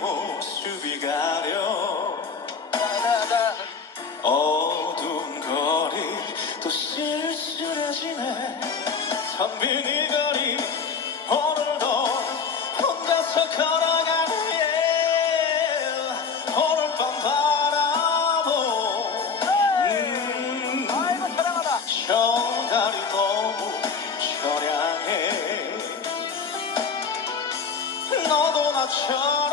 모습이 가려 어두운 거리 또 쓸쓸해지네 텅 빈 이 거리 오늘도 혼자서 걸어가네 오늘 밤 바라보 아이고 촬영하다. 저 달이 너무 처량해 너도 나처럼